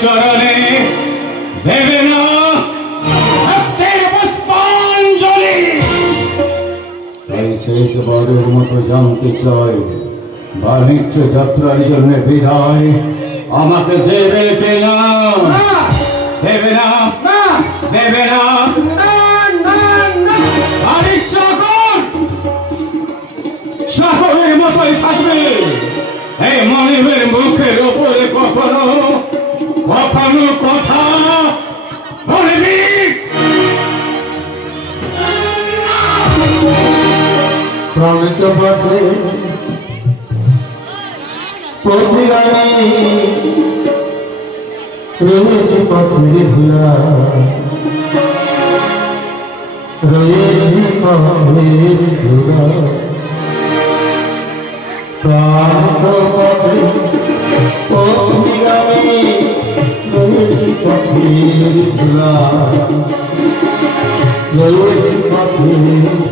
চরণে ভেবে না। ভক্তের পুষ্পাঞ্জলি। তাই শেষবারের মতো জানতে চাই বাণিজ্য যাত্রার জন্য বিদায় আমাকে দেবে না? দেবে না? দেবে না। প্রমিত পথে। পথিরানি রয়েছে পথের ভুলা রয়েছে পথের ভুলা প্রান্ত পথে পথিরানি রয়েছে পথের ভুলা রয়েছে পথের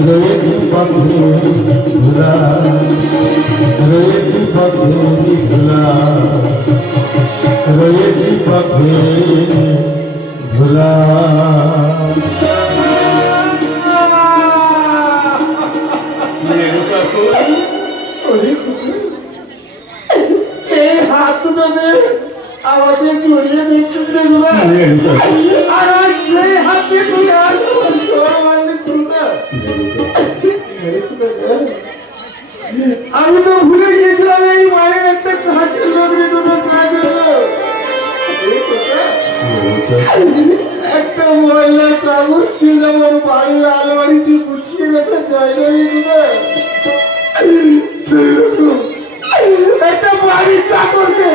রয়েছি পথের ধুলা রয়েছি পথের ধুলা রয়েছি নেড়ু কাকু সেই হাত দুটোতে জড়িয়ে দেখতেছি রে দুলা একটা ময়লা কাগজ ছিল আমার বাড়ির আলমারিতে গুছিয়ে রাখা যায় না রে দুলা সেইরকম। একটা বাড়ির চাকরকে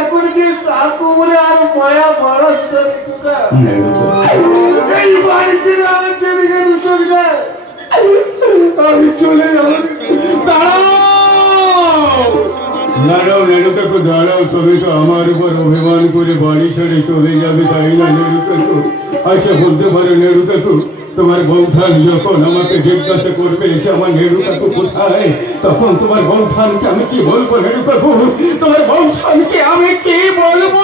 বাড়ির চাকরকে কাকু বলে আর মায়া বড়স নেড়ু কাকু এই বাড়ি ছেড়ে আমি চলে গেল চলে যায় আমি চলে যাব দাঁড়াও দাঁড়াও নেড়ু কাকু দাঁড়াও তুমি তো আমার উপর অভিমান করে বাড়ি ছেড়ে চলে যাবে তাই না নেড়ু কাকু আচ্ছা বলতে পারো নেড়ু কাকু তোমার বৌঠান যখন আমাকে জিজ্ঞাসা করবে যে আমার নেড়ু কাকু কোথায় তখন তোমার বৌঠানকে আমি কি বলব নেড়ু কাকু তোমার বৌঠানকে আমি কি বলব?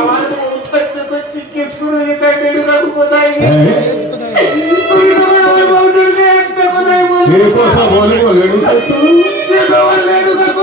আমার বউটার যত জিজ্ঞেস করে এটা টেডু কাকু কোথায় হ্যাঁ? তুমি তো আমার বউটাকে একটা কথাই বলবে কথা বলব নেড়ু কাকু সে তোমার কাকু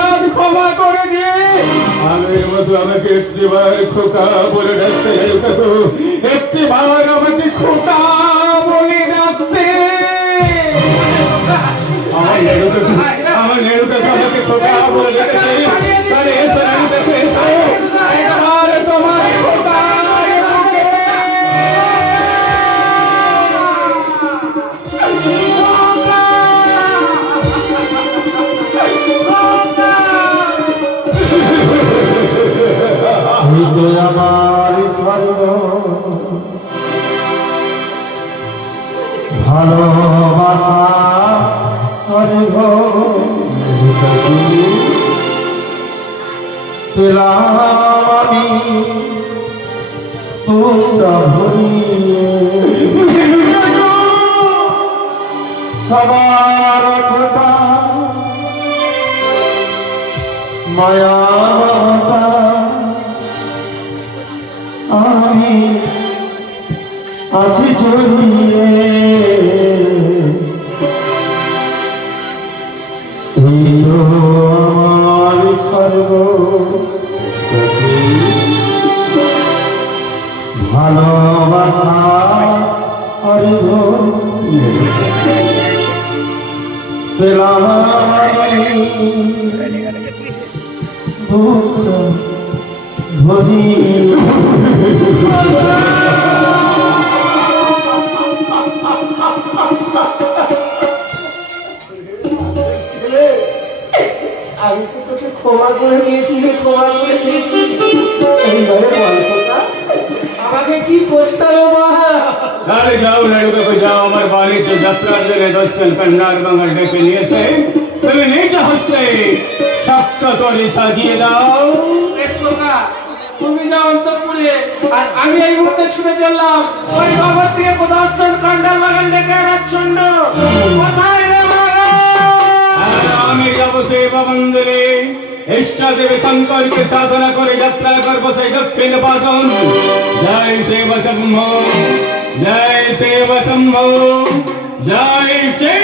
আমাকে একটিবার খোকা বলে ডাকতে কাকু একটিবার আমাকে খোকা বলে ডাকতে। আমার কাকু আমার লেড়ু আমাকে খোকা বলে ডেকেছে এই তো আমার স্বর্গ ভালোবাসা গো পেলাম আমি তোমরা সবার খোদা মায়া ভালোবাসা অর্ঘ পেলাম ভরি আমি তো তোকে ক্ষমা করে দিয়েছি ক্ষমা করে দিয়েছি। এইভাবে গল্পটা আমাকে কি করতে হবে মা? তাহলে যাও লড়কে যাও আমার বাড়ির যে যাত্রার দিনে দর্শন কন্যার বাঙাল ডেকে নিয়েছে। তুমি নিজ হস্তে সপ্ত তরে সাজিয়ে দাও। তুমি যাও অন্তপুরে। আর আমি এই মুহূর্তে ছুটে চললাম। ওই বাবার থেকে প্রদর্শন কান্ডার বাগান ডেকে জন্য। কোথায় রে আমি যাব সেবা মন্দিরে ইষ্টাদেবী শঙ্করকে সাধনা করে যাত্রা করব সেই দক্ষিণ পাটন। জয় শিব শম্ভো। জয় শিব শম্ভো। জয় শিব